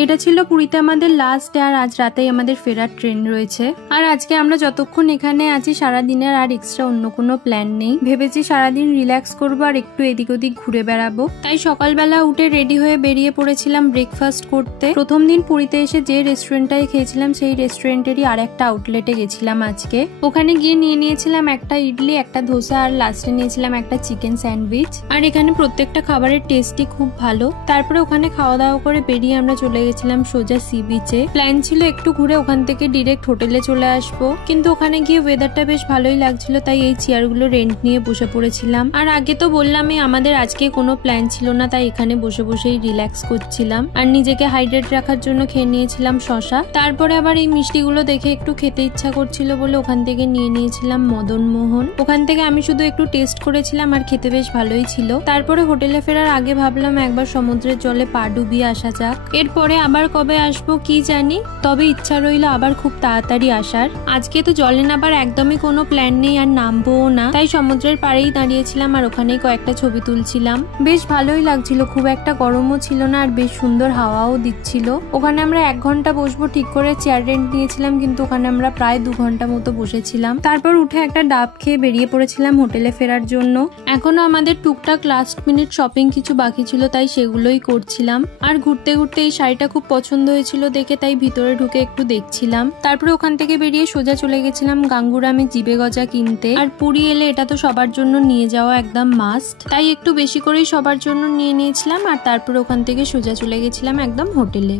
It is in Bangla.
এটা ছিল পুরীতে আমাদের লাস্ট ডে, আর আজ রাতেই আমাদের ফেরার ট্রেন রয়েছে। আর আজকে আমরা যতক্ষণ এখানে আছি সারাদিনের আর এক্সট্রা অন্য কোনো প্ল্যান নেই। ভেবেছি সারাদিন রিল্যাক্স করবো আর একটু এদিক ওদিক ঘুরে বেড়াবো। তাই সকালবেলা উঠে রেডি হয়ে বেরিয়ে পড়েছিলাম ব্রেকফাস্ট করতে। প্রথম দিন পুরীতে এসে যে রেস্টুরেন্টটায় খেয়েছিলাম সেই রেস্টুরেন্টেরই আর একটা আউটলেটে গেছিলাম আজকে। ওখানে গিয়ে নিয়েছিলাম একটা ইডলি, একটা ধোসা, আর লাস্টে নিয়েছিলাম একটা চিকেন স্যান্ডউইচ। আর এখানে প্রত্যেকটা খাবারের টেস্টই খুব ভালো। তারপরে ওখানে খাওয়া দাওয়া করে বেরিয়ে আমরা চলে গেছিলাম সোজা সি বিচে। প্ল্যান ছিল একটু ঘুরে ওখান থেকে ডিরেক্ট হোটেলে চলে আসবো, কিন্তু ওখানে গিয়ে ওয়েদারটা বেশ ভালোই লাগছিল, তাই এই চেয়ারগুলো রেন্ট নিয়ে বসে পড়েছিলাম। আর আগে তো বললামই আমাদের আজকে কোনো প্ল্যান ছিল না, তাই এখানে বসে বসেই রিল্যাক্স করছিলাম। আর নিজেকে হাইড্রেট রাখার জন্য খেয়ে নিয়েছিলাম শশা। তারপরে আবার এই মিষ্টিগুলো দেখে একটু খেতে ইচ্ছা করছিল বলে ওখান থেকে নিয়েছিলাম মদন মোহন। ওখান থেকে আমি শুধু একটু টেস্ট করেছিলাম আর খেতে বেশ ভালোই ছিল। তারপরে হোটেলে ফেরার আগে ভাবলাম একবার সমুদ্রের জলে পা ডুবিয়ে আসা যাক। এরপরে আবার কবে আসবো কি জানি, তবে ইচ্ছা রইল আবার খুব তাড়াতাড়ি আসার। আজকে তো জলে নামার একদমই কোনো প্ল্যান নেই আর নামবোও না, তাই সমুদ্রের পাড়েই দাঁড়িয়েছিলাম আর ওখানেই কয়েকটা ছবি তুলছিলাম। বেশ ভালোই লাগছিল, খুব একটা গরমও ছিল না আর বেশ সুন্দর হাওয়াও দিচ্ছিল। ওখানে আমরা 1 ঘন্টা বসবো ঠিক করে চেয়ার রেন্ট নিয়েছিলাম, কিন্তু ওখানে আমরা প্রায় 2 ঘন্টা মতো বসেছিলাম। তারপর উঠে একটা ডাব খেয়ে বেরিয়ে পড়েছিলাম হোটেলে ফেরার জন্য। এখনো আমাদের টুকটাক লাস্ট মিনিট শপিং কিছু বাকি ছিল, তাই সেগুলোই করছিলাম। আর ঘুরতে ঘুরতে এই শাড়িটা খুব পছন্দ হয়েছিল দেখে তাই ভিতরে ঢুকে একটু দেখছিলাম। তারপরে ওখান থেকে বেরিয়ে সোজা চলে গেছিলাম গাঙ্গুরামে জিবে গজা কিনতে। আর পুরী এলে এটা তো সবার জন্য নিয়ে যাওয়া একদম মাস্ট, তাই একটু বেশি করেই সবার জন্য নিয়েছিলাম। আর তারপরে ওখান থেকে সোজা চলে গেছিলাম একদম হোটেলে।